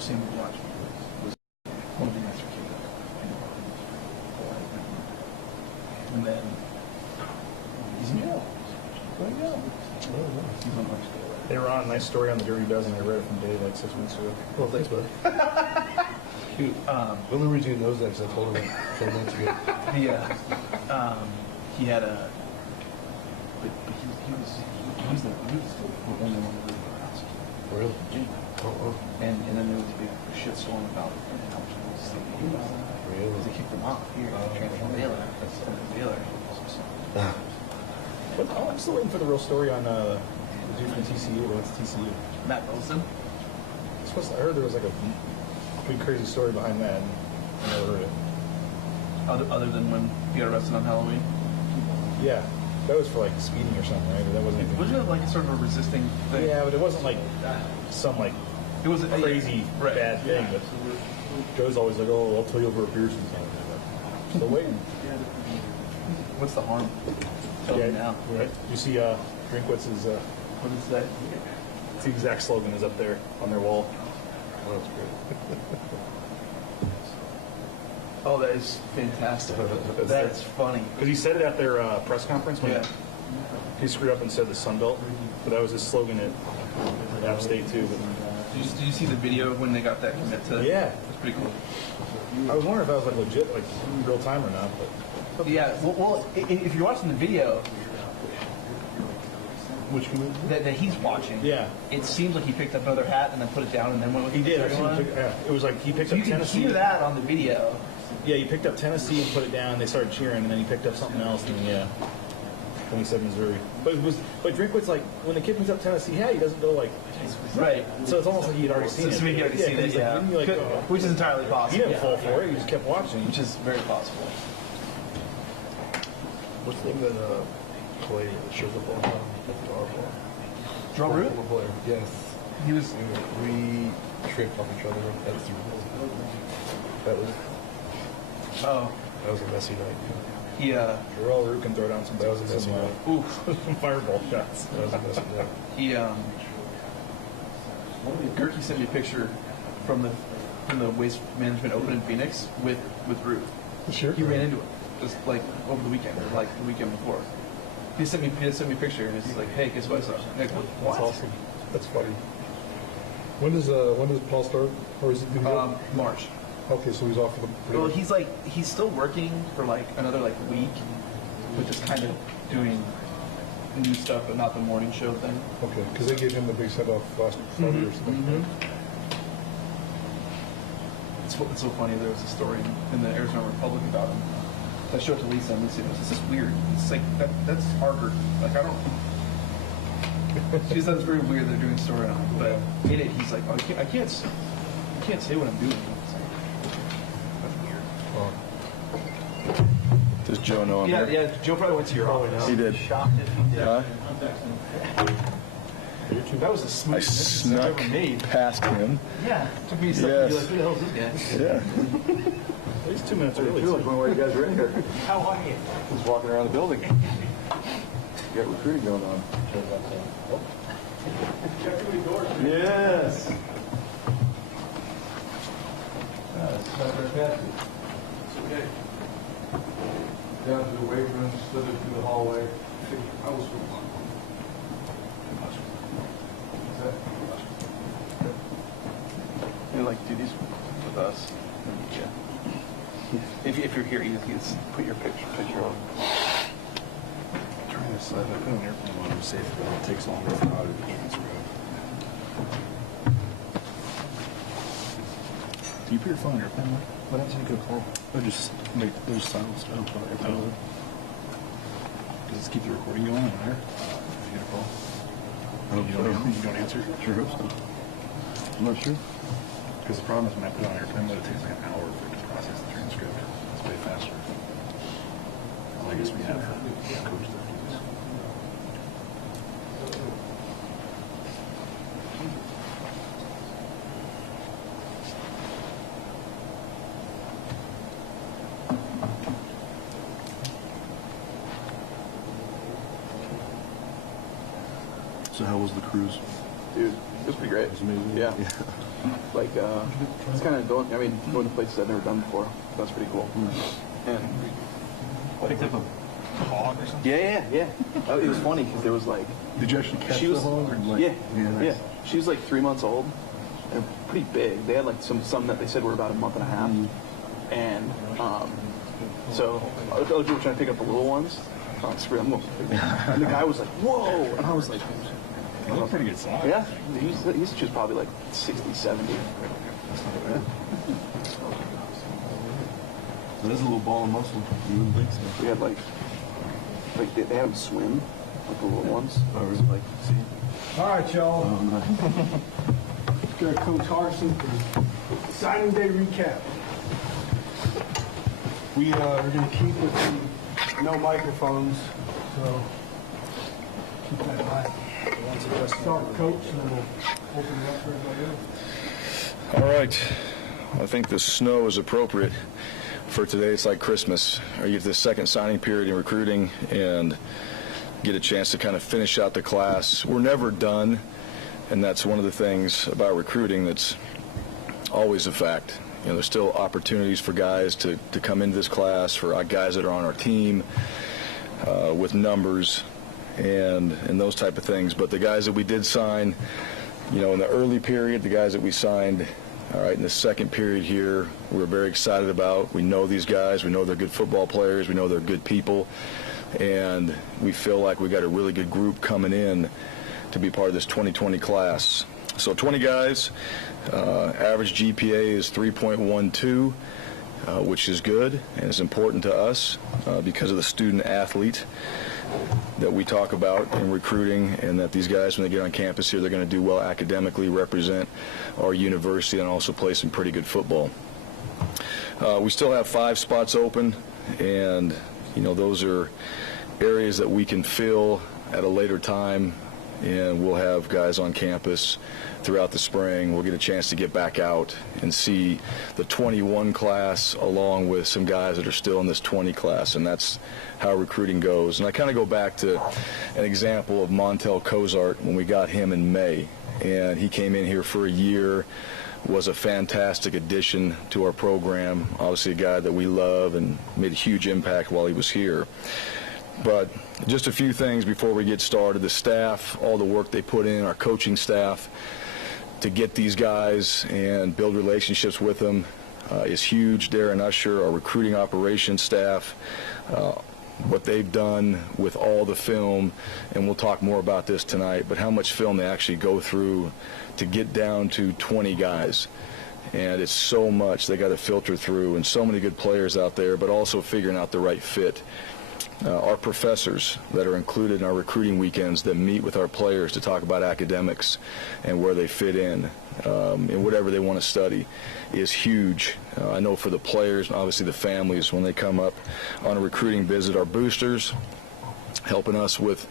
Sam watch was one of the master kids. And then he's in jail. Where'd he go? He's on lunch day. They were on a nice story on the Dirty Dozen. I read it from Dave like 6 weeks ago. Well, thanks, bud. Dude, the only reason he knows that is I told him 10 minutes ago. He had a, but he was the only one that lived in the house. Really? Virginia. Oh. And then there was a big shitstorm about how much real estate he was. Really? Because they kicked him off here. Transfer Baylor. Baylor. But I'm still waiting for the real story on the dude from TCU. What's TCU? Matt Wilson? I heard there was like a pretty crazy story behind that. And I never heard it. Other than when he got arrested on Halloween? Yeah. That was for like speeding or something, right? Or that wasn't anything. Wasn't it like sort of a resisting thing? Yeah, but it wasn't like some like it was a crazy bad thing. But Joe's always like, "Oh, I'll tell you over a beer sometime." Still waiting. What's the harm? Tell me now. Right? You see, Drinkwitz's. What did it say? It's the exact slogan is up there on their wall. Oh, that's great. Oh, that is fantastic. That's funny. Because he said it at their press conference when he screwed up and said the Sun Belt, but that was his slogan at App State too. But Did you see the video when they got that commit to? Yeah, it's pretty cool. I was wondering if that was like legit, like real time or not. But yeah, well, if you're watching the video, which that he's watching, it seems like he picked up another hat and then put it down and then went with he did. Yeah, it was like he picked up you can Tennessee. hear that on the video. Yeah, he picked up Tennessee and put it down. They started cheering, and then he picked up something else, and then he said Missouri. But Drinkwitz, like when the kid picks up Tennessee, he doesn't go like right. So it's almost like he had already seen it. So he already seen it, yeah. Which is entirely possible. He didn't fall for it. He just kept watching, which is very possible. What's the name of that play that shows up all the time? Joe Root? Player. Yes. He was. We tripped off each other. That was. Oh. That was a messy night. Yeah. Earl Root can throw down some. That was a messy night. Ooh. Some fireball shots. That was a messy night. He Gerke sent me a picture from the Waste Management Open in Phoenix with Root. Sure. He ran into it just like over the weekend, or like the weekend before. He sent me a picture and he's like, "Hey, guess what I saw?" Like, what? That's awesome. That's funny. When does Paul start, or is it March? Okay, so he's off for the. Well, he's still working for like another week, but just kind of doing new stuff, but not the morning show thing. Okay, because they gave him the big send off last Friday or something. It's so funny. There was a story in the Arizona Republic about him. I showed it to Lisa, and Lisa goes, "This is weird. It's like that's Harvard. Like I don't." She said it's very weird they're doing a story on him, but in it he's like, "Oh, I can't say what I'm doing." That's weird. Does Joe know I'm here? Yeah. Joe probably went to your office. He did. Shocked if he did. Huh? That was the smoothest I've ever made. Past him. Yeah. Took me a second to be like, "Who the hell is this guy?" Yeah. At least 2 minutes early. Why you guys are in here? How are you? Just walking around the building. You got recruiting going on. Yes. It's not very fast. It's okay. Down to the weight room, slithered through the hallway. I was You like do these with us? Yeah. If you're here, you can put your picture on. Trying to slide. I put an airplane mode to safe, but it takes longer for auto to transfer. Do you put your phone on airplane mode? What happens when you get a call? Or just silence. I don't put it on airplane mode. Does this keep the recording going on there? If you get a call? You don't answer? Sure hope so. I'm not sure. Because the problem is when I put it on airplane mode, it takes like an hour for it to process the transcript. It's way faster. Well, I guess we have Coach that do this. So how was the cruise? Dude, it was pretty great. It was amazing. Yeah. Like, it's kind of going to places I've never done before. That's pretty cool. And Picked up a hog or something? yeah. It was funny because there was like, Did you actually catch she was, the hog? Or like, yeah, nice. She was like 3 months old and pretty big. They had like some that they said were about a month and a half. And so other people were trying to pick up the little ones. And the guy was like, whoa! And I was like, That's a pretty good size. yeah, she was probably like 60, 70. That is a little ball of muscle. You wouldn't think so. We had like they had them swim, like the little ones. Oh, really? Like, see? All right, y'all. Oh, nice. Got Coach Harsin for signing day recap. We are going to keep with the no microphones, so keep that in mind. Start with Coach, and then we'll open it up for everybody else. All right. I think the snow is appropriate for today. It's like Christmas. You get the second signing period in recruiting and get a chance to kind of finish out the class. We're never done, and that's one of the things about recruiting that's always a fact. You know, there's still opportunities for guys to come into this class, for guys that are on our team with numbers and those type of things. But the guys that we did sign, you know, in the early period, the guys that we signed, all right, in the second period here, we're very excited about. We know these guys. We know they're good football players. We know they're good people. And we feel like we got a really good group coming in to be part of this 2020 class. So 20 guys, average GPA is 3.12, which is good, and it's important to us because of the student athlete that we talk about in recruiting, and that these guys, when they get on campus here, they're going to do well academically, represent our university, and also play some pretty good football. We still have 5 spots open, and you know, those are areas that we can fill at a later time, and we'll have guys on campus throughout the spring. We'll get a chance to get back out and see the 21 class along with some guys that are still in this 20 class, and that's how recruiting goes. And I kind of go back to an example of Montel Cozart when we got him in May, and he came in here for a year, was a fantastic addition to our program, obviously a guy that we love and made a huge impact while he was here. But just a few things before we get started. The staff, all the work they put in, our coaching staff, to get these guys and build relationships with them is huge. Darren Usher, our recruiting operations staff, what they've done with all the film, and we'll talk more about this tonight, but how much film they actually go through to get down to 20 guys. And it's so much they got to filter through, and so many good players out there, but also figuring out the right fit. Our professors that are included in our recruiting weekends that meet with our players to talk about academics and where they fit in whatever they want to study is huge. I know for the players and obviously the families when they come up on a recruiting visit, our boosters helping us with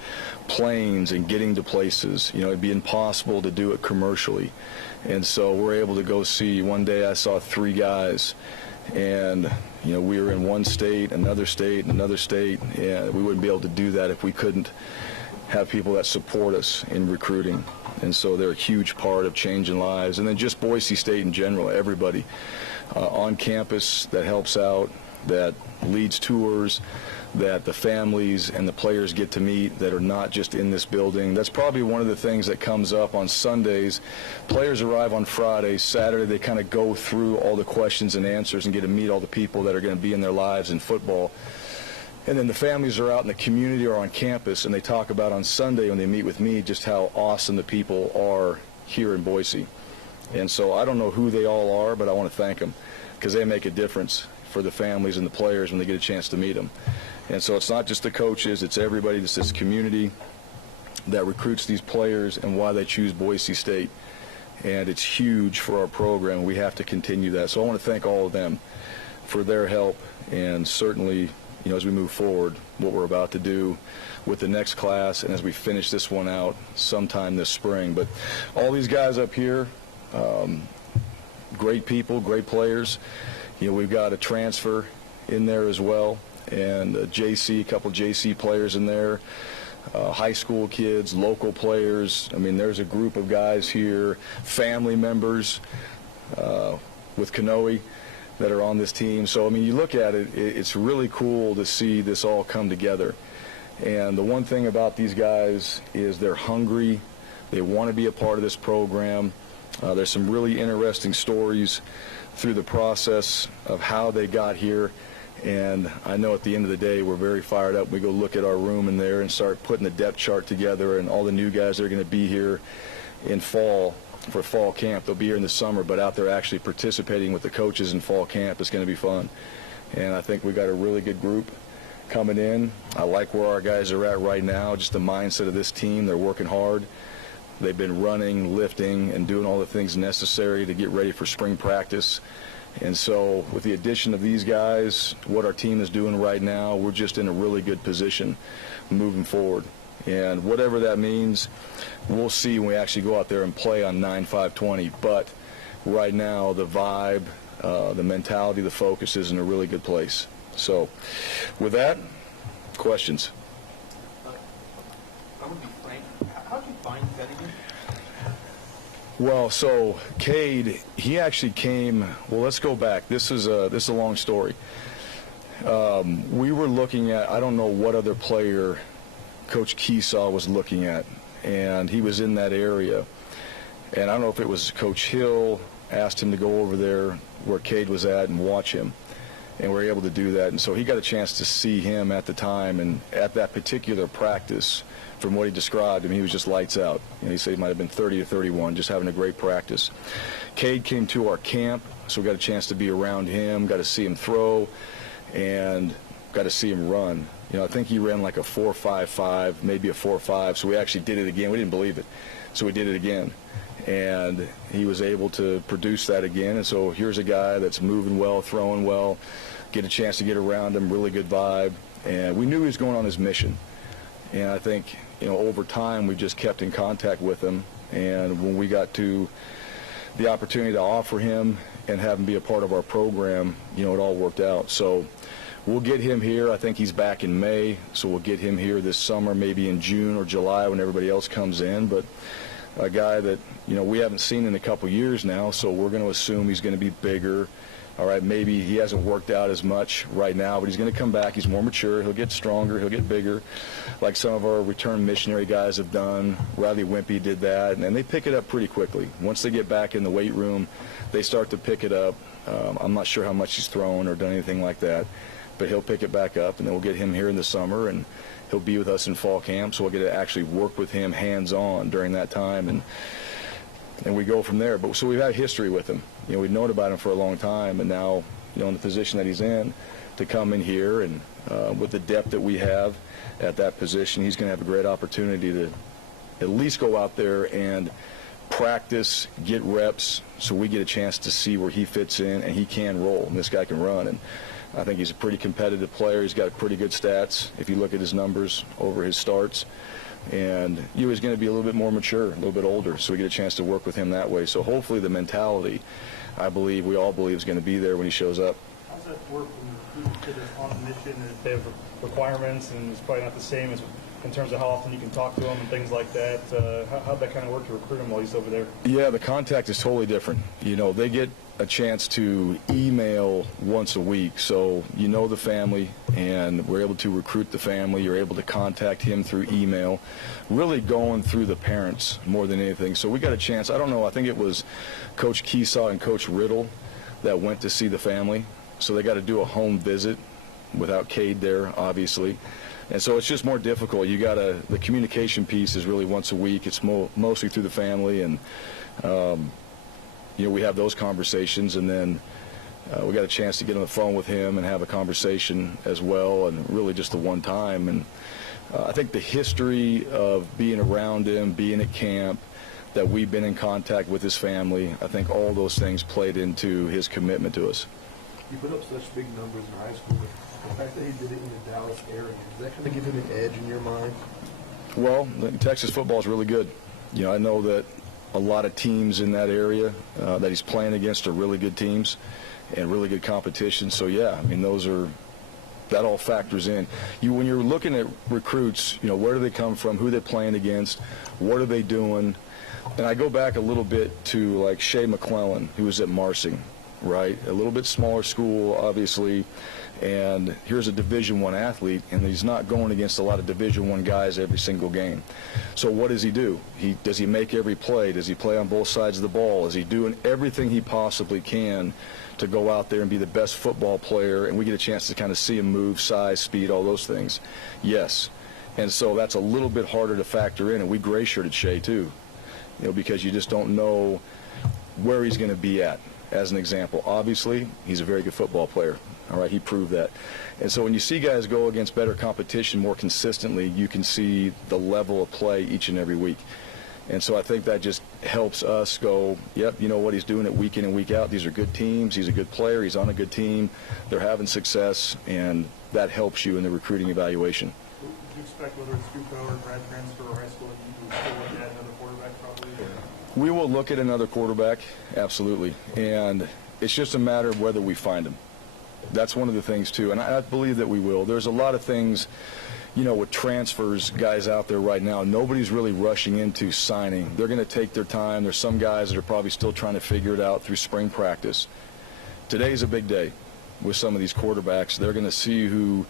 planes and getting to places. You know, it'd be impossible to do it commercially. And so we're able to go see. One day I saw 3 guys, and you know, we were in one state, another state, and we wouldn't be able to do that if we couldn't have people that support us in recruiting. And so they're a huge part of changing lives. And then just Boise State in general, everybody on campus that helps out, that leads tours, that the families and the players get to meet that are not just in this building. That's probably one of the things that comes up on Sundays. Players arrive on Friday. Saturday they kind of go through all the questions and answers and get to meet all the people that are going to be in their lives in football. And then the families are out in the community or on campus, and they talk about on Sunday when they meet with me just how awesome the people are here in Boise. And so I don't know who they all are, but I want to thank them because they make a difference for the families and the players when they get a chance to meet them. And so it's not just the coaches, it's everybody, it's this community that recruits these players and why they choose Boise State. And it's huge for our program. We have to continue that. So I want to thank all of them for their help, and certainly, you know, as we move forward, what we're about to do with the next class and as we finish this one out sometime this spring. But all these guys up here, great people, great players. You know, we've got a transfer in there as well, and a couple JC players in there. high school kids, local players. I mean, there's a group of guys here, family members with Kanoe that are on this team. So, I mean, you look at it, it's really cool to see this all come together. And the one thing about these guys is they're hungry. They want to be a part of this program. There's some really interesting stories through the process of how they got here. And I know at the end of the day, we're very fired up. We go look at our room in there and start putting the depth chart together and all the new guys that are going to be here in fall for fall camp. They'll be here in the summer, but out there actually participating with the coaches in fall camp is going to be fun. And I think we got a really good group coming in. I like where our guys are at right now, just the mindset of this team. They're working hard. They've been running, lifting, and doing all the things necessary to get ready for spring practice. And so with the addition of these guys, what our team is doing right now, we're just in a really good position moving forward. And whatever that means, we'll see when we actually go out there and play on 9/5/20. But right now, the vibe, the mentality, the focus is in a really good place. So with that, questions? I'm going to be frank. How did you find that again? Well, so Cade, he actually came. Well, let's go back. This is a long story. We were looking at, I don't know what other player Coach Keesaw was looking at, and he was in that area. And I don't know if it was Coach Hill asked him to go over there where Cade was at and watch him, and we're able to do that. And so he got a chance to see him at the time, and at that particular practice, from what he described, I mean, he was just lights out. And he said he might have been 30 or 31, just having a great practice. Cade came to our camp, so we got a chance to be around him, got to see him throw, and got to see him run. You know, I think he ran like a 4.55, maybe a 4.5, so we actually did it again. We didn't believe it, so we did it again. And he was able to produce that again. And so here's a guy that's moving well, throwing well, get a chance to get around him, really good vibe. And we knew he was going on his mission. And I think, you know, over time we just kept in contact with him. And when we got to the opportunity to offer him and have him be a part of our program, you know, it all worked out. So we'll get him here. I think he's back in May, so we'll get him here this summer, maybe in June or July when everybody else comes in. But a guy that, you know, we haven't seen in a couple years now, so we're going to assume he's going to be bigger. All right, maybe he hasn't worked out as much right now, but he's going to come back. He's more mature. He'll get stronger. He'll get bigger, like some of our return missionary guys have done. Riley Wimpy did that, and they pick it up pretty quickly. Once they get back in the weight room, they start to pick it up. I'm not sure how much he's thrown or done anything like that, but he'll pick it back up, and then we'll get him here in the summer, and he'll be with us in fall camp, so we'll get to actually work with him hands-on during that time, and we go from there. But so we've had history with him. You know, we've known about him for a long time, and now, you know, in the position that he's in, to come in here and with the depth that we have at that position, he's going to have a great opportunity to at least go out there and practice, get reps, so we get a chance to see where he fits in, and he can roll, and this guy can run. And I think he's a pretty competitive player. He's got pretty good stats if you look at his numbers over his starts. And he's going to be a little bit more mature, a little bit older, so we get a chance to work with him that way. So hopefully the mentality, I believe, we all believe, is going to be there when he shows up. How's that work when you get on a mission and they have requirements, and it's probably not the same as in terms of how often you can talk to them and things like that? How'd that kind of work to recruit him while he's over there? Yeah, the contact is totally different. You know, they get a chance to email once a week, so you know the family, and we're able to recruit the family. You're able to contact him through email, really going through the parents more than anything. So we got a chance. I don't know, I think it was Coach Keesaw and Coach Riddle that went to see the family, so they got to do a home visit without Cade there, obviously. And so it's just more difficult. You got to, the communication piece is really once a week. It's mostly through the family, and you know, we have those conversations, and then we got a chance to get on the phone with him and have a conversation as well, and really just the one time. And I think the history of being around him, being at camp, that we've been in contact with his family, I think all those things played into his commitment to us. You put up such big numbers in high school, but the fact that he did it in the Dallas area, does that kind of give him an edge in your mind? Well, Texas football is really good. You know, I know that a lot of teams in that area that he's playing against are really good teams and really good competition. So, yeah, I mean, those are That all factors in. When you're looking at recruits, you know, where do they come from, who they're playing against, what are they doing? And I go back a little bit to like Shea McClellan, who was at Marsing, right? A little bit smaller school, obviously, and here's a Division I athlete, and he's not going against a lot of Division I guys every single game. So what does he do? Does he make every play? Does he play on both sides of the ball? Is he doing everything he possibly can to go out there and be the best football player, and we get a chance to kind of see him move, size, speed, all those things? Yes. And so that's a little bit harder to factor in, and we gray-shirted Shea too, you know, because you just don't know where he's going to be at. As an example, obviously, he's a very good football player. All right, he proved that. And so when you see guys go against better competition more consistently, you can see the level of play each and every week. And so I think that just helps us go, yep, you know what, he's doing it week in and week out. These are good teams. He's a good player. He's on a good team. They're having success, and that helps you in the recruiting evaluation. Do you expect, whether it's Stueckle or grad transfer or high school, you will still look at another quarterback probably? Or? We will look at another quarterback, absolutely. And it's just a matter of whether we find him. That's one of the things, too. And I believe that we will. There's a lot of things, you know, with transfers, guys out there right now, nobody's really rushing into signing. They're going to take their time. There's some guys that are probably still trying to figure it out through spring practice. Today's a big day with some of these quarterbacks. They're going to see who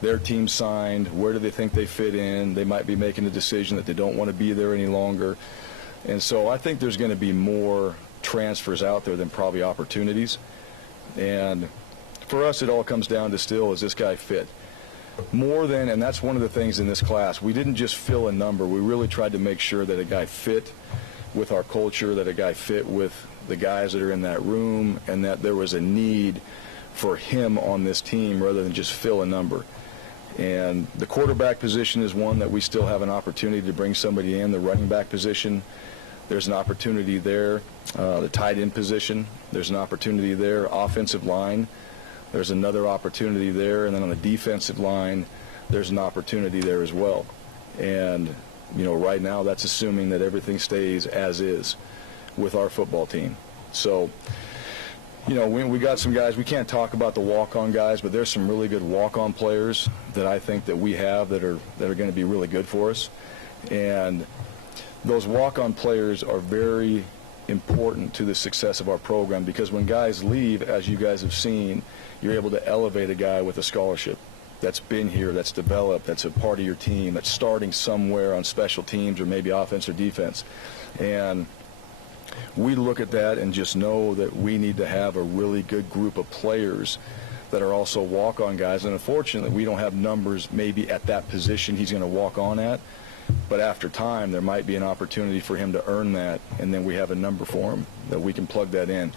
their team signed, where do they think they fit in. They might be making a decision that they don't want to be there any longer. And so I think there's going to be more transfers out there than probably opportunities. And for us, it all comes down to still, is this guy fit? More than, and that's one of the things in this class, we didn't just fill a number. We really tried to make sure that a guy fit with our culture, that a guy fit with the guys that are in that room, and that there was a need for him on this team rather than just fill a number. And the quarterback position is one that we still have an opportunity to bring somebody in. The running back position, there's an opportunity there. The tight end position, there's an opportunity there. Offensive line, there's another opportunity there. And then on the defensive line, there's an opportunity there as well. And, you know, right now that's assuming that everything stays as is with our football team. So, you know, we got some guys, we can't talk about the walk-on guys, but there's some really good walk-on players that I think that we have that are going to be really good for us. And those walk-on players are very important to the success of our program, because when guys leave, as you guys have seen, you're able to elevate a guy with a scholarship that's been here, that's developed, that's a part of your team, that's starting somewhere on special teams or maybe offense or defense. And we look at that and just know that we need to have a really good group of players that are also walk-on guys. And unfortunately, we don't have numbers maybe at that position he's going to walk on at. But after time, there might be an opportunity for him to earn that, and then we have a number for him that we can plug that in.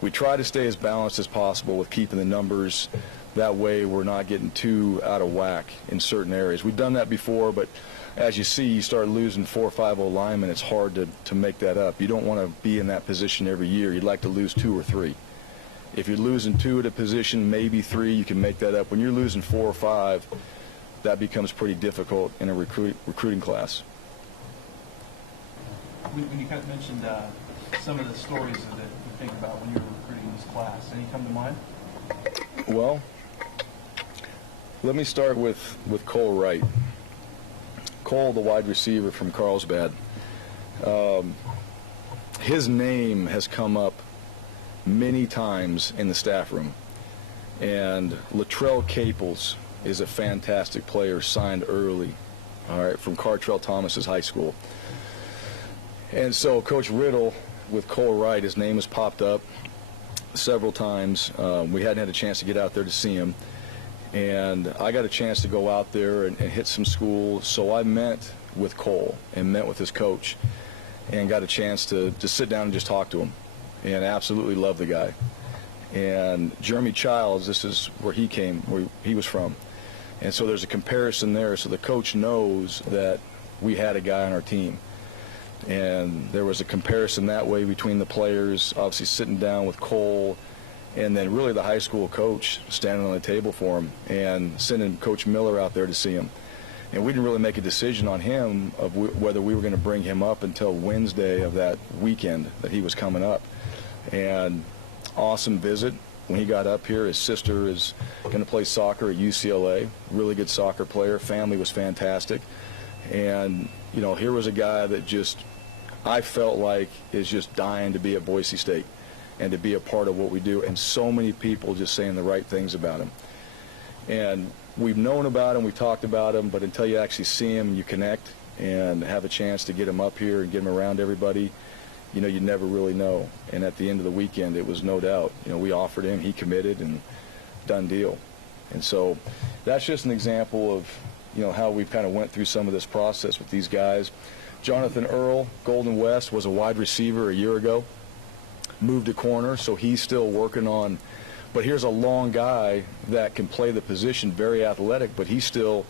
We try to stay as balanced as possible with keeping the numbers. That way we're not getting too out of whack in certain areas. We've done that before, but as you see, you start losing 4 or 5 linemen, it's hard to make that up. You don't want to be in that position every year. You'd like to lose 2 or 3. If you're losing 2 at a position, maybe 3, you can make that up. When you're losing 4 or 5, that becomes pretty difficult in a recruiting class. When you kind of mentioned some of the stories that you think about when you were recruiting this class, any come to mind? Well, let me start with Cole Wright. Cole, the wide receiver from Carlsbad. His name has come up many times in the staff room. And Latrell Caples is a fantastic player, signed early, all right, from Cartrell Thomas's high school. And so Coach Riddle with Cole Wright, his name has popped up several times. We hadn't had a chance to get out there to see him. And I got a chance to go out there and hit some schools. So I met with Cole and met with his coach and got a chance to sit down and just talk to him, and absolutely love the guy. And Jeremy Childs, this is where he was from. And so there's a comparison there. So the coach knows that we had a guy on our team. And there was a comparison that way between the players, obviously sitting down with Cole, and then really the high school coach standing on the table for him and sending Coach Miller out there to see him. And we didn't really make a decision on him of whether we were going to bring him up until Wednesday of that weekend that he was coming up. And awesome visit. when he got up here. His sister is going to play soccer at UCLA, really good soccer player. Family was fantastic. And, you know, here was a guy that just, I felt like is just dying to be at Boise State and to be a part of what we do. And so many people just saying the right things about him. And we've known about him, we've talked about him, but until you actually see him and you connect and have a chance to get him up here and get him around everybody, you know, you never really know. And at the end of the weekend, it was no doubt. You know, we offered him, he committed, and done deal. And so that's just an example of, you know, how we've kind of went through some of this process with these guys. Jonathan Earl, Golden West, was a wide receiver a year ago, moved to corner, so he's still working on. But here's a long guy that can play the position, very athletic, but he's still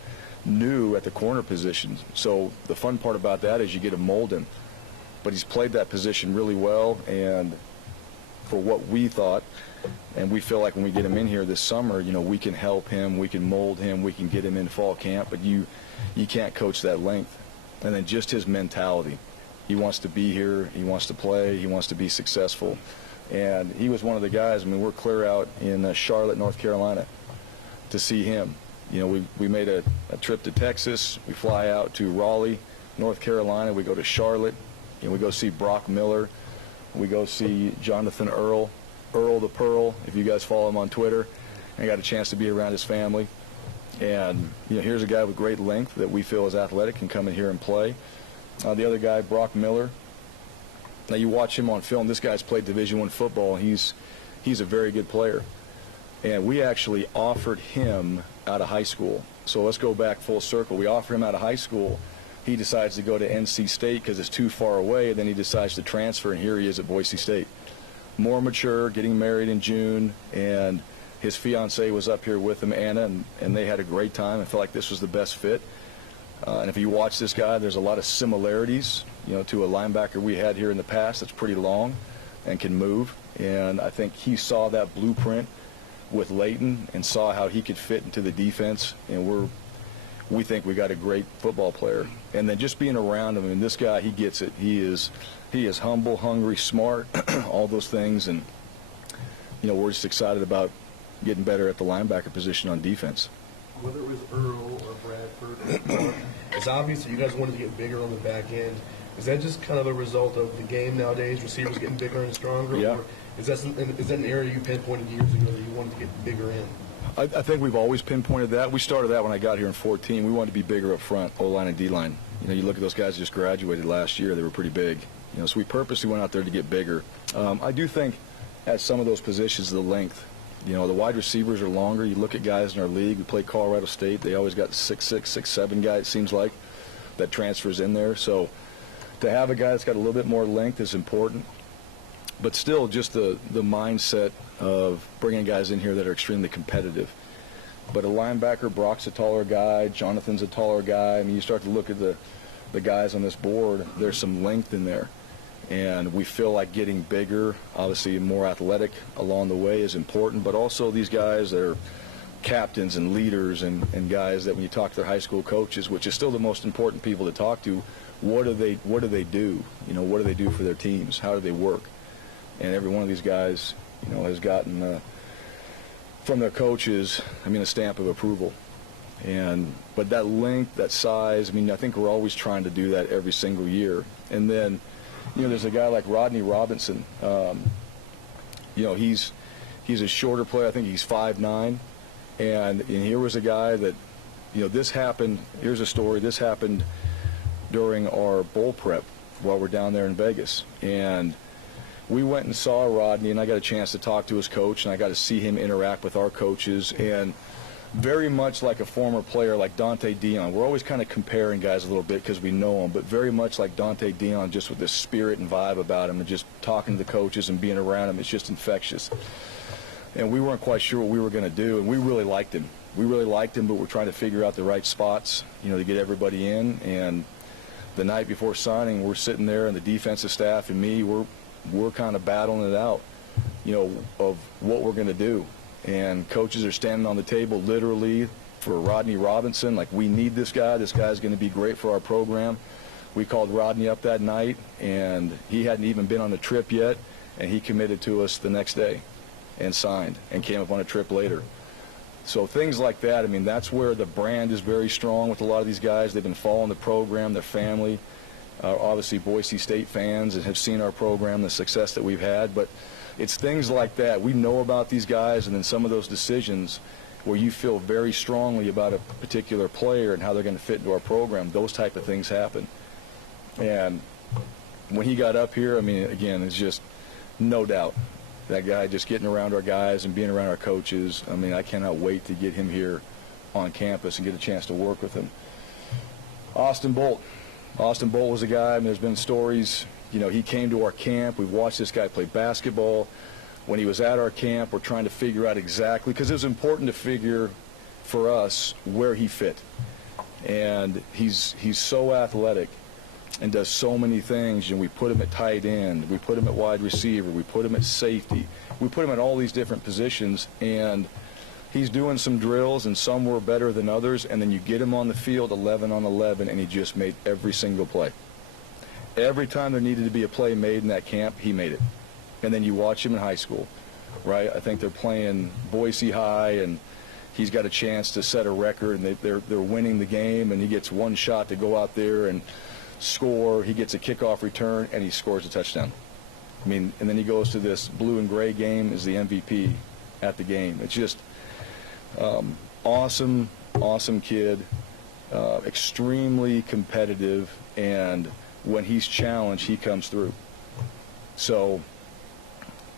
new at the corner position. So the fun part about that is you get to mold him. But he's played that position really well, and for what we thought, and we feel like when we get him in here this summer, you know, we can help him, we can mold him, we can get him in fall camp, but you can't coach that length. And then just his mentality. He wants to be here, he wants to play, he wants to be successful. And he was one of the guys, I mean, we're clear out in Charlotte, North Carolina to see him. You know, we made a trip to Texas, we fly out to Raleigh, North Carolina, we go to Charlotte, and we go see Brock Miller, we go see Jonathan Earl the Pearl, if you guys follow him on Twitter. I got a chance to be around his family. And, you know, here's a guy with great length that we feel is athletic, can come in here and play. The other guy, Brock Miller, now you watch him on film, this guy's played Division I football, and he's a very good player. And we actually offered him out of high school. So let's go back full circle. We offer him out of high school. He decides to go to NC State because it's too far away, and then he decides to transfer, and here he is at Boise State. More mature, getting married in June, and his fiancée was up here with him, Anna, and they had a great time. I felt like this was the best fit. And if you watch this guy, there's a lot of similarities, you know, to a linebacker we had here in the past that's pretty long and can move. And I think he saw that blueprint with Leighton and saw how he could fit into the defense. And we think we got a great football player. And then just being around him, I mean, this guy, he gets it. He is humble, hungry, smart, all those things. And, you know, we're just excited about getting better at the linebacker position on defense. Whether it was Earl or Bradford, it's obvious that you guys wanted to get bigger on the back end. Is that just kind of a result of the game nowadays, receivers getting bigger and stronger? Yeah. Or is that an area you pinpointed years ago that you wanted to get bigger in? I think we've always pinpointed that. We started that when I got here in 2014. We wanted to be bigger up front, O-line and D-line. You know, you look at those guys who just graduated last year, they were pretty big. You know, so we purposely went out there to get bigger. I do think at some of those positions, the length, you know, the wide receivers are longer. You look at guys in our league. We play Colorado State. They always got 6'6", 6'7" guy, it seems like, that transfers in there. So to have a guy that's got a little bit more length is important. But still, just the mindset of bringing guys in here that are extremely competitive. But a linebacker, Brock's a taller guy. Jonathan's a taller guy. I mean, you start to look at the guys on this board, there's some length in there. And we feel like getting bigger, obviously more athletic along the way is important, but also these guys that are captains and leaders and guys that when you talk to their high school coaches, which is still the most important people to talk to, what do they do? You know, what do they do for their teams? How do they work? And every one of these guys, you know, has gotten from their coaches, I mean, a stamp of approval. But that length, that size, I mean, I think we're always trying to do that every single year. And then, you know, there's a guy like Rodney Robinson. You know, he's a shorter player. I think he's 5'9". And here was a guy that, you know, this happened. Here's a story. This happened during our bowl prep while we're down there in Vegas. And we went and saw Rodney, and I got a chance to talk to his coach, and I got to see him interact with our coaches. And very much like a former player like Dante Dion. We're always kind of comparing guys a little bit because we know them, but very much like Dante Dion, just with this spirit and vibe about him and just talking to the coaches and being around him, it's just infectious. And we weren't quite sure what we were going to do, and we really liked him. We really liked him, but we're trying to figure out the right spots, you know, to get everybody in. And the night before signing, we're sitting there, and the defensive staff and me, we're kind of battling it out, you know, of what we're going to do. And coaches are standing on the table literally for Rodney Robinson, like, we need this guy. This guy's going to be great for our program. We called Rodney up that night, and he hadn't even been on the trip yet, and he committed to us the next day. and signed and came up on a trip later. So things like that, I mean, that's where the brand is very strong with a lot of these guys. They've been following the program, their family, obviously Boise State fans, and have seen our program, the success that we've had. But it's things like that. We know about these guys, and then some of those decisions where you feel very strongly about a particular player and how they're going to fit into our program, those type of things happen. And when he got up here, I mean, again, it's just no doubt. That guy just getting around our guys and being around our coaches, I mean, I cannot wait to get him here on campus and get a chance to work with him. Austin Bolt. Austin Bolt was a guy, I mean, there's been stories, you know, he came to our camp. We've watched this guy play basketball. When he was at our camp, we're trying to figure out exactly, because it was important to figure for us where he fit. And he's so athletic and does so many things, and we put him at tight end, we put him at wide receiver, we put him at safety, we put him at all these different positions, and he's doing some drills, and some were better than others, and then you get him on the field 11 on 11, and he just made every single play. Every time there needed to be a play made in that camp, he made it. And then you watch him in high school, right? I think they're playing Boise High, and he's got a chance to set a record, and they're winning the game, and he gets one shot to go out there and score. He gets a kickoff return, and he scores a touchdown. I mean, and then he goes to this blue and gray game as the MVP at the game. It's just awesome kid, extremely competitive, and when he's challenged, he comes through. So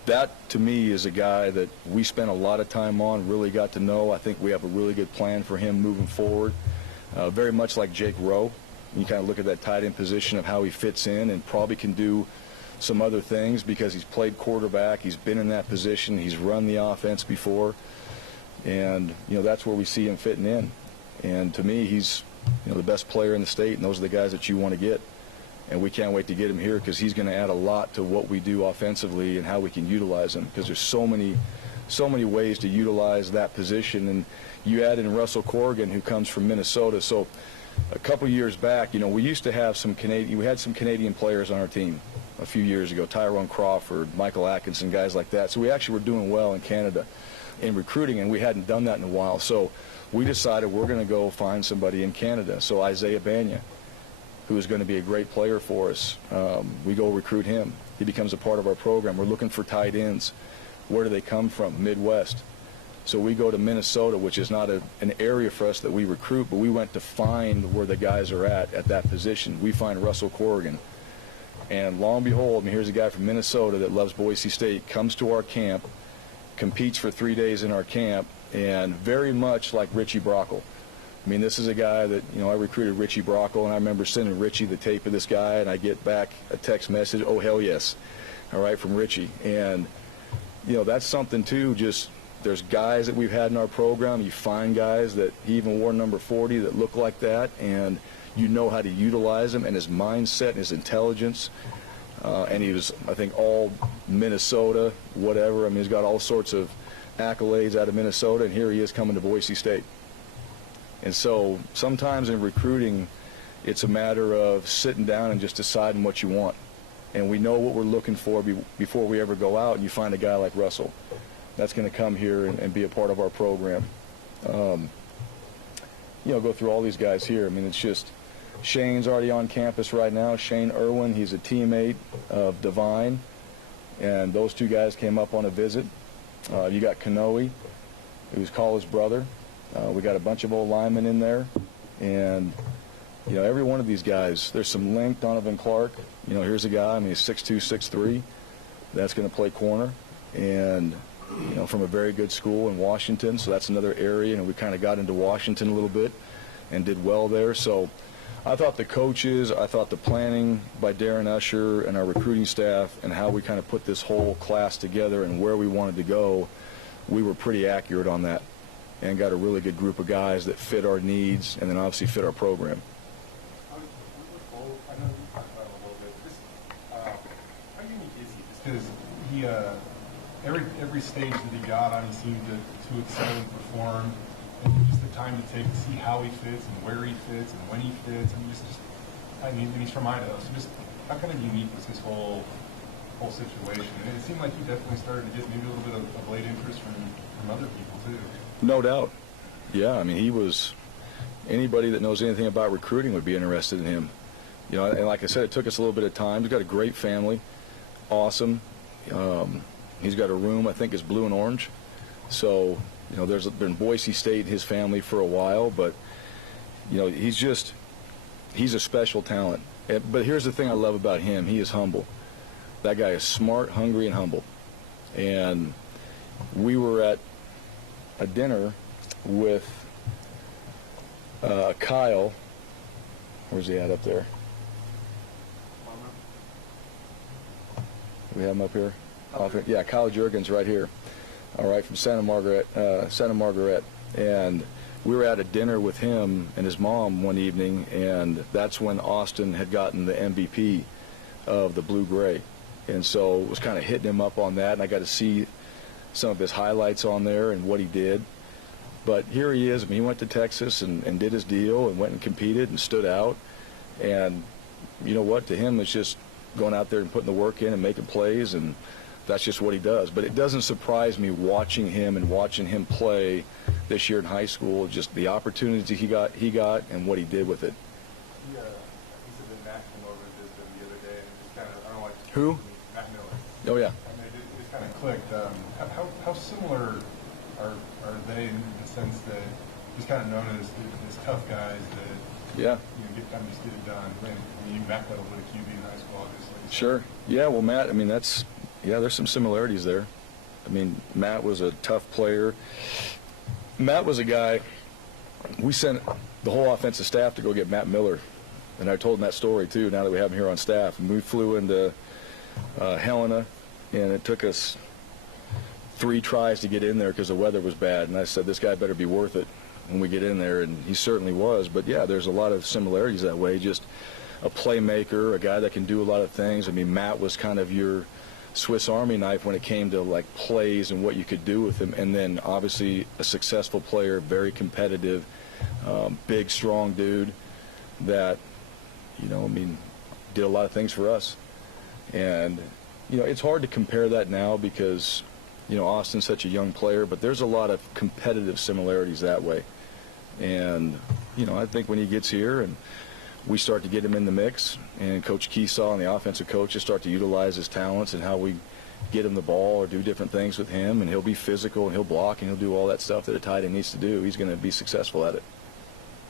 that, to me, is a guy that we spent a lot of time on, really got to know. I think we have a really good plan for him moving forward. Very much like Jake Rowe. You kind of look at that tight end position of how he fits in, and probably can do some other things because he's played quarterback, he's been in that position, he's run the offense before, and you know, that's where we see him fitting in. And to me, he's, you know, the best player in the state, and those are the guys that you want to get. And we can't wait to get him here because he's going to add a lot to what we do offensively and how we can utilize him, because there's so many ways to utilize that position. And you add in Russell Corrigan, who comes from Minnesota. So a couple years back, you know, we used to have we had some Canadian players on our team a few years ago, Tyrone Crawford, Michael Atkinson, guys like that. So we actually were doing well in Canada in recruiting, and we hadn't done that in a while. So we decided we're going to go find somebody in Canada. So Isaiah Banya, who is going to be a great player for us, we go recruit him. He becomes a part of our program. We're looking for tight ends. Where do they come from? Midwest. So we go to Minnesota, which is not an area for us that we recruit, but we went to find where the guys are at that position. We find Russell Corrigan. And lo and behold, here's a guy from Minnesota that loves Boise State, comes to our camp, competes for 3 days in our camp, and very much like Richie Brockle. I mean, this is a guy that, you know, I recruited Richie Brockle, and I remember sending Richie the tape of this guy, and I get back a text message, oh, hell yes, all right, from Richie. And, you know, that's something, too, just there's guys that we've had in our program. You find guys that he even wore number 40 that look like that, and you know how to utilize him, and his mindset and his intelligence. And he was, I think, all Minnesota, whatever. I mean, he's got all sorts of accolades out of Minnesota, and here he is coming to Boise State. And so sometimes in recruiting, it's a matter of sitting down and just deciding what you want. And we know what we're looking for before we ever go out, and you find a guy like Russell that's going to come here and be a part of our program. You know, go through all these guys here. I mean, it's just Shane's already on campus right now. Shane Irwin, he's a teammate of Divine, and those two guys came up on a visit. You got Kanoe, who's Call's brother. We got a bunch of old linemen in there, and you know, every one of these guys, there's some length. Donovan Clark, you know, here's a guy, I mean, he's 6'2", 6'3", that's going to play corner, and you know, from a very good school in Washington, so that's another area, and we kind of got into Washington a little bit and did well there. So I thought the coaches, I thought the planning by Darren Usher and our recruiting staff and how we kind of put this whole class together and where we wanted to go, we were pretty accurate on that and got a really good group of guys that fit our needs and then obviously fit our program. I know you talked about it a little bit. How unique is he? Just because he, every stage that he got on, he seemed to excel and perform. And just the time to take to see how he fits and where he fits and when he fits. I mean, he's from Idaho, so just how kind of unique was his whole whole situation. And it seemed like he definitely started to get maybe a little bit of late interest from other people too. No doubt. Yeah, I mean, he was, anybody that knows anything about recruiting would be interested in him. You know, and like I said, it took us a little bit of time. He's got a great family, awesome. He's got a room, I think, is blue and orange. So, you know, there's been Boise State in his family for a while, but, you know, he's a special talent. But here's the thing I love about him. He is humble. That guy is smart, hungry, and humble. And we were at a dinner with Kyle. Where's he at up there? We have him up here? Yeah, Kyle Juergens right here. All right, from Santa Margaret. And we were at a dinner with him and his mom one evening, and that's when Austin had gotten the MVP of the Blue-Gray. And so it was kind of hitting him up on that, and I got to see some of his highlights on there and what he did. But here he is. I mean, he went to Texas and did his deal and went and competed and stood out. And you know what? To him, it's just going out there and putting the work in and making plays, and that's just what he does. But it doesn't surprise me watching him play this year in high school, just the opportunity he got and what he did with it. He said that Matt came over and visited him the other day, and just kind of, I don't know, like... Who? Matt Miller. Oh, yeah. And it just kind of clicked. How similar are they in the sense that just kind of known as tough guys that Yeah. just get it done? I mean, Matt got a little bit of QB in high school, obviously. So. Sure. Yeah, well, Matt, I mean, there's some similarities there. I mean, Matt was a tough player. Matt was a guy, we sent the whole offensive staff to go get Matt Miller. And I told him that story, too, now that we have him here on staff. And we flew into Helena, and it took us 3 tries to get in there because the weather was bad. And I said, this guy better be worth it when we get in there. And he certainly was. But, yeah, there's a lot of similarities that way. Just a playmaker, a guy that can do a lot of things. I mean, Matt was kind of your Swiss Army knife when it came to, like, plays and what you could do with him. And then, obviously, a successful player, very competitive, big, strong dude that, you know, I mean, did a lot of things for us. And, you know, it's hard to compare that now because, you know, Austin's such a young player, but there's a lot of competitive similarities that way. And, you know, I think when he gets here and we start to get him in the mix, and Coach Keesaw and the offensive coaches start to utilize his talents and how we get him the ball or do different things with him, and he'll be physical and he'll block and he'll do all that stuff that a tight end needs to do, he's going to be successful at it.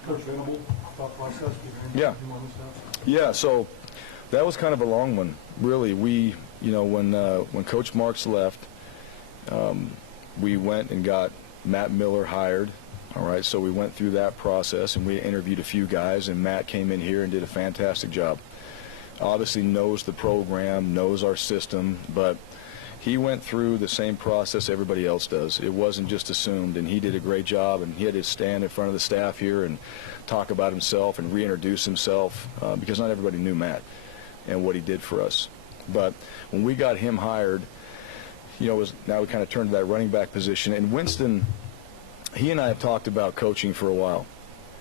Coach Venable, thought process? Yeah. Yeah, so that was kind of a long one, really. We, you know, when Coach Marks left, we went and got Matt Miller hired. All right, so we went through that process, and we interviewed a few guys, and Matt came in here and did a fantastic job. Obviously knows the program, knows our system, but he went through the same process everybody else does. It wasn't just assumed, and he did a great job, and he had to stand in front of the staff here and talk about himself and reintroduce himself because not everybody knew Matt and what he did for us. But when we got him hired, you know, now we kind of turned to that running back position, and Winston, he and I have talked about coaching for a while.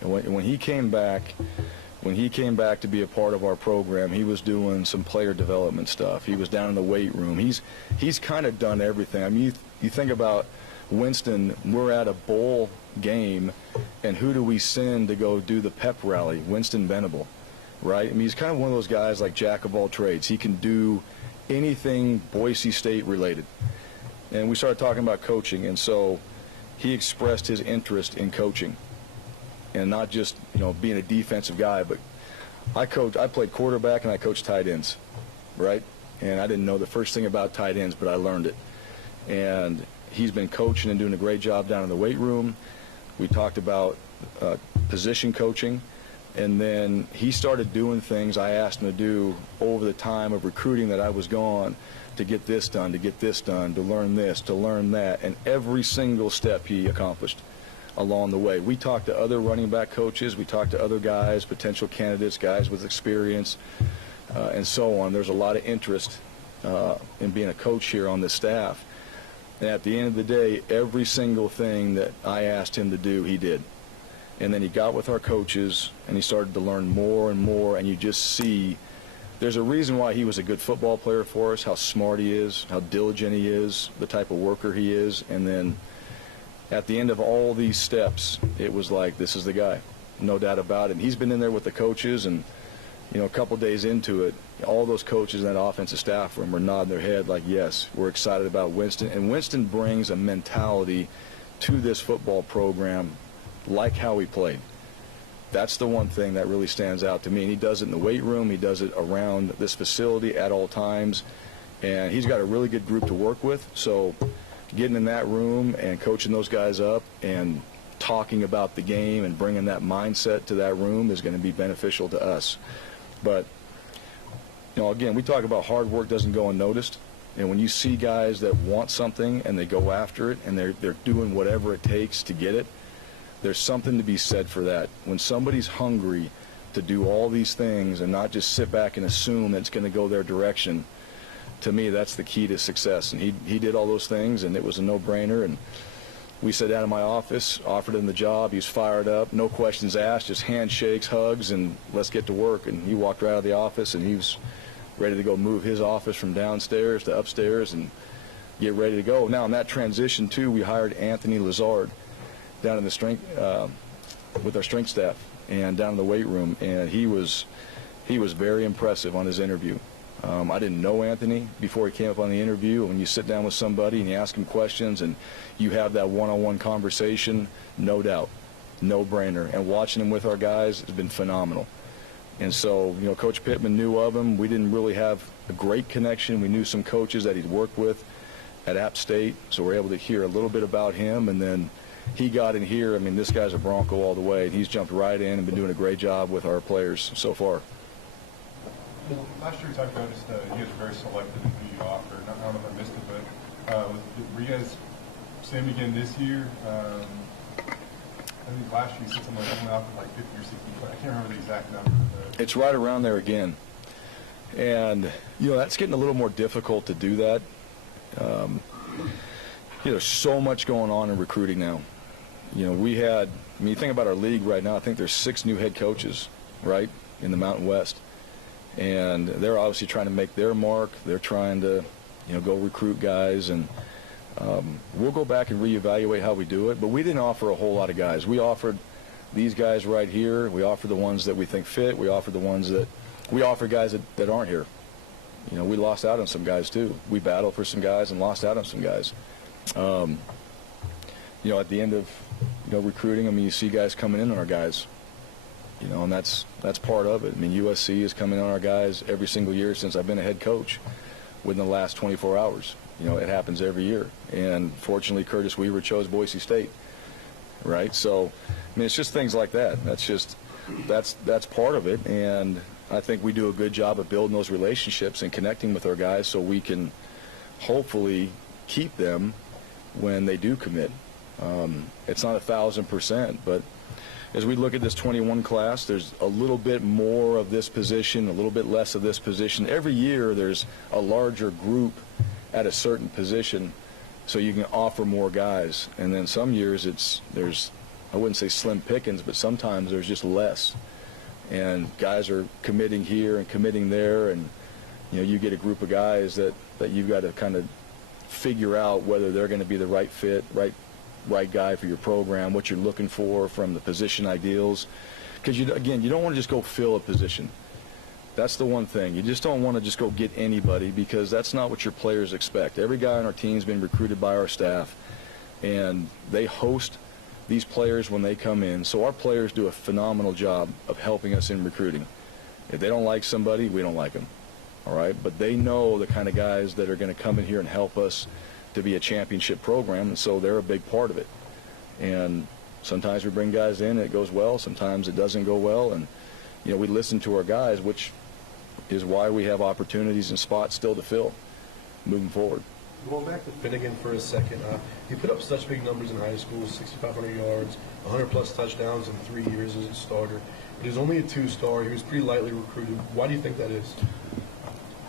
And when he came back to be a part of our program, he was doing some player development stuff. He was down in the weight room. He's kind of done everything. I mean, you think about Winston, we're at a bowl game, and who do we send to go do the pep rally? Winston Venable, right? I mean, he's kind of one of those guys like jack of all trades. He can do anything Boise State related. And we started talking about coaching, and so he expressed his interest in coaching, and not just, you know, being a defensive guy, but I played quarterback and I coached tight ends, right? And I didn't know the first thing about tight ends, but I learned it. And he's been coaching and doing a great job down in the weight room. We talked about position coaching, and then he started doing things I asked him to do over the time of recruiting that I was gone, to get this done, to get this done, to learn this, to learn that, and every single step he accomplished along the way. We talked to other running back coaches, we talked to other guys, potential candidates, guys with experience, and so on. There's a lot of interest in being a coach here on this staff. And at the end of the day, every single thing that I asked him to do, he did. And then he got with our coaches, and he started to learn more and more, and you just see there's a reason why he was a good football player for us, how smart he is, how diligent he is, the type of worker he is. And then at the end of all these steps, it was like, this is the guy, no doubt about it. And he's been in there with the coaches, and, you know, a couple days into it, all those coaches in that offensive staff room were nodding their head like, yes, we're excited about Winston. And Winston brings a mentality to this football program like how he played. That's the one thing that really stands out to me. And he does it in the weight room. He does it around this facility at all times. And he's got a really good group to work with. So getting in that room and coaching those guys up and talking about the game and bringing that mindset to that room is going to be beneficial to us. But, you know, again, we talk about hard work doesn't go unnoticed. And when you see guys that want something and they go after it and they're doing whatever it takes to get it, there's something to be said for that. When somebody's hungry to do all these things and not just sit back and assume it's going to go their direction, to me, that's the key to success. And he did all those things, and it was a no-brainer. And we sat down in my office, offered him the job. He was fired up, no questions asked, just handshakes, hugs, and let's get to work. And he walked right out of the office, and he was ready to go move his office from downstairs to upstairs and get ready to go. Now, in that transition, too, we hired Anthony Lazard down in the strength with our strength staff and down in the weight room, and he was very impressive on his interview. I didn't know Anthony before he came up on the interview. When you sit down with somebody and you ask him questions and you have that one-on-one conversation, no doubt, no-brainer. And watching him with our guys has been phenomenal. And so, you know, Coach Pittman knew of him. We didn't really have a great connection. We knew some coaches that he'd worked with at App State, so we're able to hear a little bit about him. And then he got in here. I mean, this guy's a Bronco all the way. And he's jumped right in and been doing a great job with our players so far. Well, last year we talked about just you guys were very selective in who you offer. I don't know if I missed it, but were you guys same again this year? I think last year you said something like offered like 50 or 60. I can't remember the exact number. It's right around there again. And, you know, that's getting a little more difficult to do that. You know, there's so much going on in recruiting now. You know, I mean, you think about our league right now, I think there's 6 new head coaches, right, in the Mountain West. And they're obviously trying to make their mark. They're trying to, you know, go recruit guys. And we'll go back and reevaluate how we do it. But we didn't offer a whole lot of guys. We offered these guys right here. We offer the ones that we think fit. We offer guys that aren't here. You know, we lost out on some guys too. We battled for some guys and lost out on some guys. You know, at the end of, you know, recruiting, I mean, you see guys coming in on our guys. You know, and that's part of it. I mean, USC is coming on our guys every single year since I've been a head coach within the last 24 hours. You know, it happens every year. And fortunately, Curtis Weaver chose Boise State, right? So, I mean, it's just things like that. That's part of it. And I think we do a good job of building those relationships and connecting with our guys so we can hopefully keep them when they do commit. It's not 1,000%, but as we look at this 21 class, there's a little bit more of this position, a little bit less of this position. Every year there's a larger group at a certain position, so you can offer more guys. And then some years there's, I wouldn't say slim pickings, but sometimes there's just less. And guys are committing here and committing there, and you know, you get a group of guys that you've got to kind of figure out whether they're going to be the right fit, right guy for your program, what you're looking for from the position ideals. Because, again, you don't want to just go fill a position. That's the one thing. You just don't want to just go get anybody, because that's not what your players expect. Every guy on our team's been recruited by our staff, and they host these players when they come in. So our players do a phenomenal job of helping us in recruiting. If they don't like somebody, we don't like them. All right? But they know the kind of guys that are going to come in here and help us to be a championship program, and so they're a big part of it. And sometimes we bring guys in and it goes well, sometimes it doesn't go well, and you know, we listen to our guys, which is why we have opportunities and spots still to fill moving forward. Going back to Finnegan for a second, he put up such big numbers in high school, 6,500 yards, 100-plus touchdowns in 3 years as a starter. But he was only a 2-star. He was pretty lightly recruited. Why do you think that is?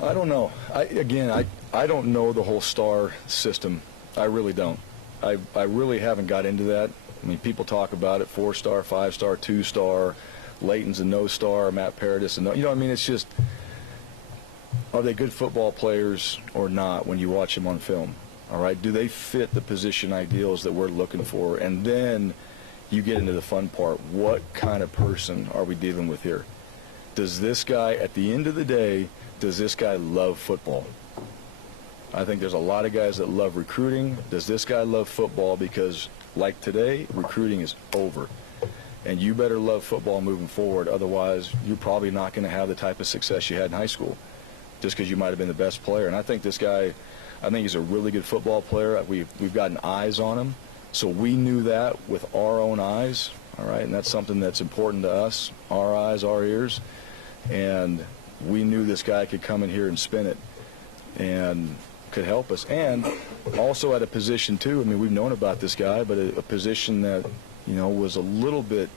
I don't know. I don't know the whole star system. I really don't. I really haven't got into that. I mean, people talk about it, 4-star, 5-star, 2-star. Leighton's a no-star, Matt Paradis a no. You know, I mean, it's just, are they good football players or not when you watch them on film? All right, do they fit the position ideals that we're looking for? And then you get into the fun part. What kind of person are we dealing with here? Does this guy, at the end of the day, does this guy love football? I think there's a lot of guys that love recruiting. Does this guy love football? Because, like today, recruiting is over. And you better love football moving forward. Otherwise, you're probably not going to have the type of success you had in high school just because you might have been the best player. And I think this guy, I think he's a really good football player. We've gotten eyes on him. So we knew that with our own eyes, all right? And that's something that's important to us, our eyes, our ears. And we knew this guy could come in here and spin it and could help us. And also at a position, too, I mean, we've known about this guy, but a position that, you know, was a little bit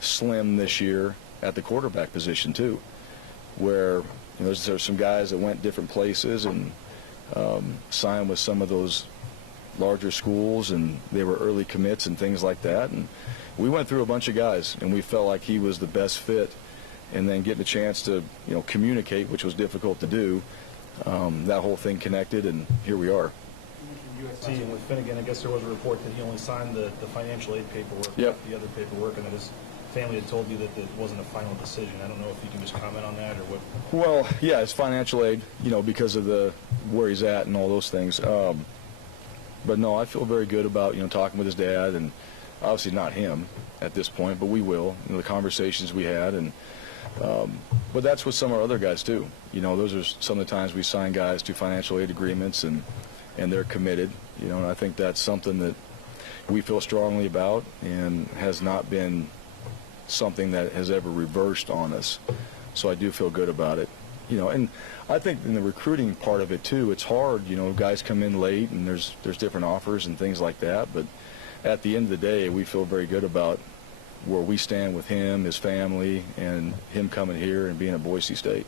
slim this year at the quarterback position, too, where, you know, there's some guys that went different places and signed with some of those larger schools, and they were early commits and things like that. And we went through a bunch of guys, and we felt like he was the best fit. And then getting a chance to, you know, communicate, which was difficult to do, that whole thing connected, and here we are. USC and with Finnegan, I guess there was a report that he only signed the financial aid paperwork, Yep. not the other paperwork, and that his family had told you that it wasn't a final decision. I don't know if you can just comment on that or what. Well, yeah, it's financial aid, you know, because of where he's at and all those things. But no, I feel very good about, you know, talking with his dad, and obviously not him at this point, but we will, you know, the conversations we had. And but that's with some of our other guys too. You know, those are some of the times we sign guys to financial aid agreements, and they're committed. You know, and I think that's something that we feel strongly about, and has not been something that has ever reversed on us. So I do feel good about it. You know, and I think in the recruiting part of it too, it's hard. You know, guys come in late, and there's different offers and things like that. But at the end of the day, we feel very good about where we stand with him, his family, and him coming here and being at Boise State.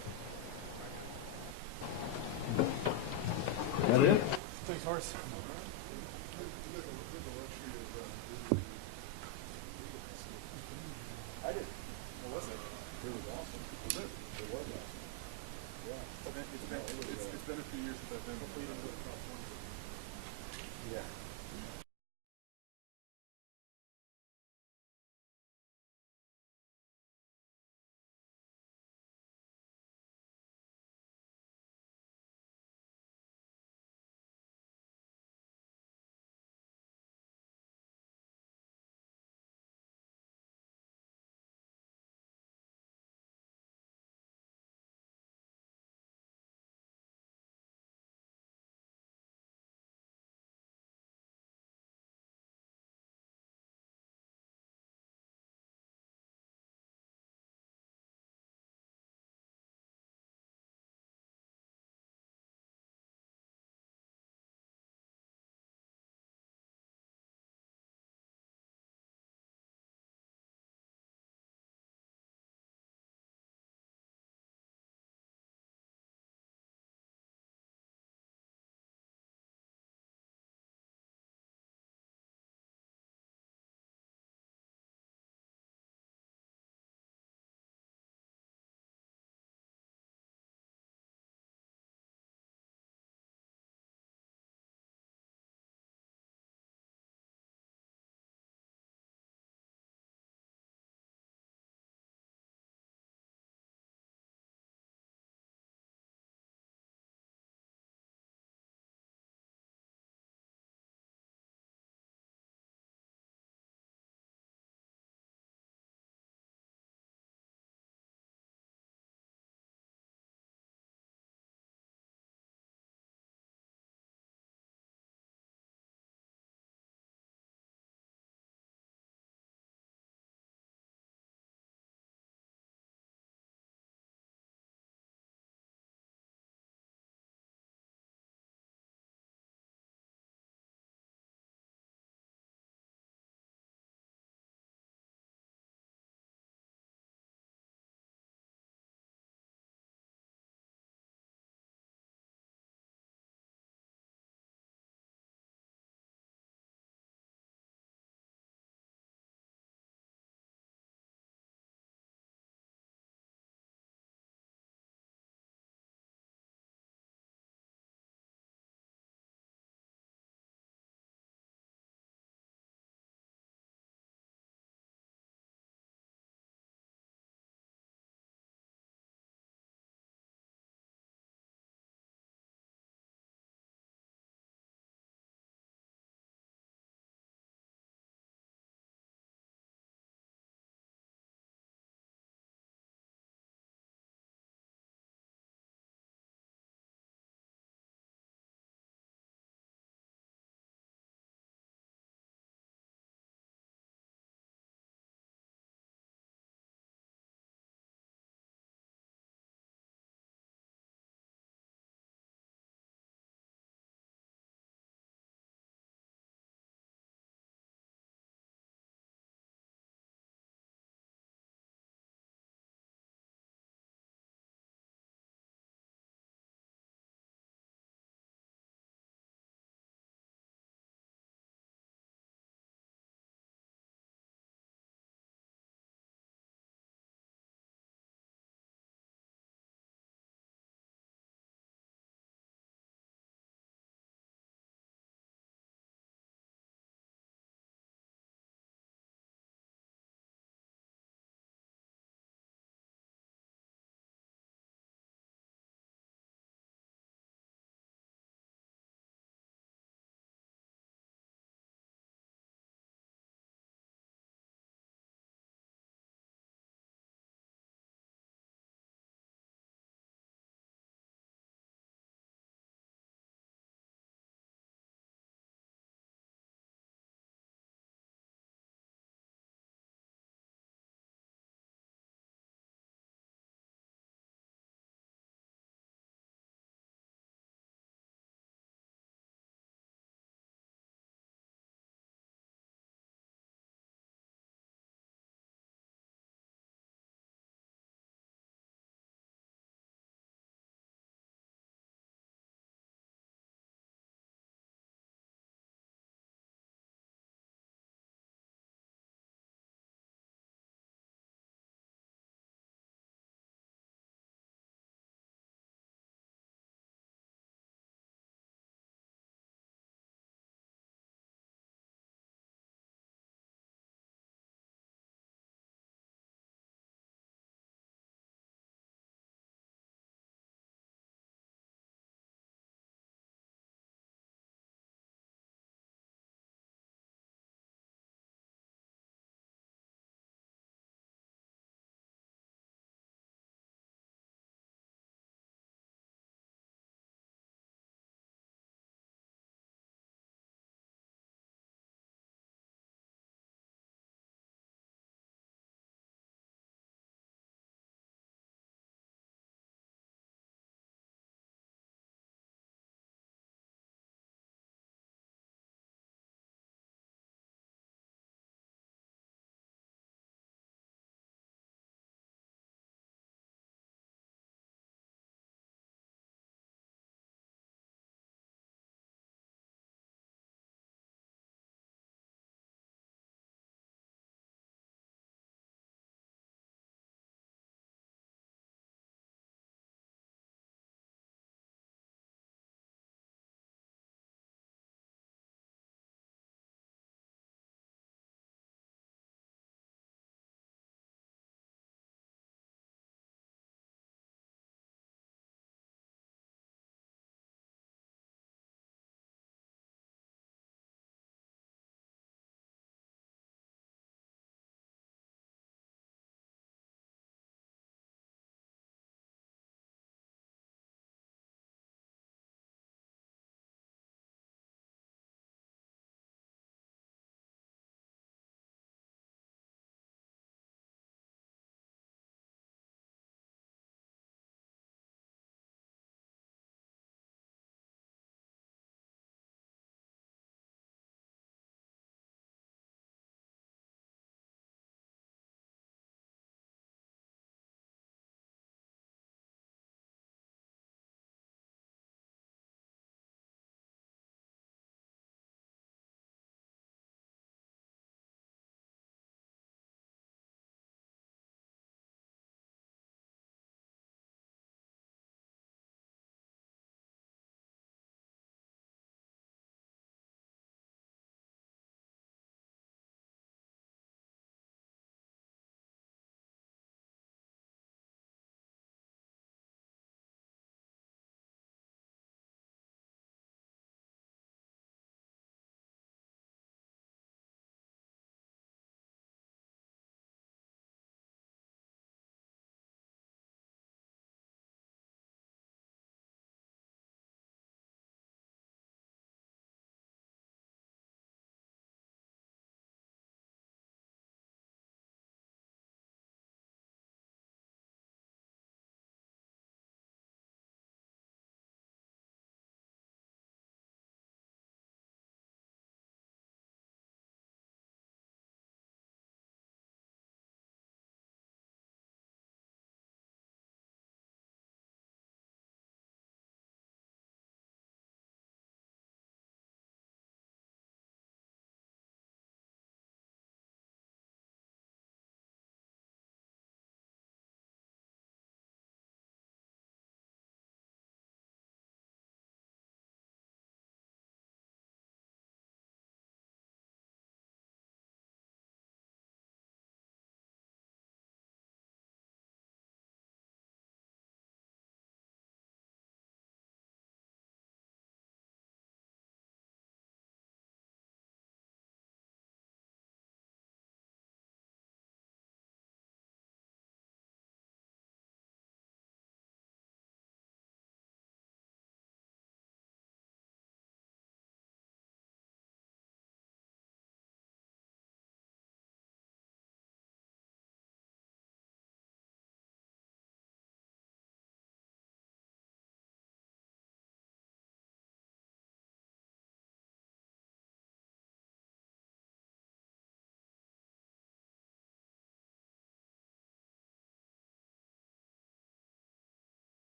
That it? Thanks, Horace. I did. What was it? It was awesome. Was it? It was awesome. Yeah. It's been a few years since I've been. Yeah.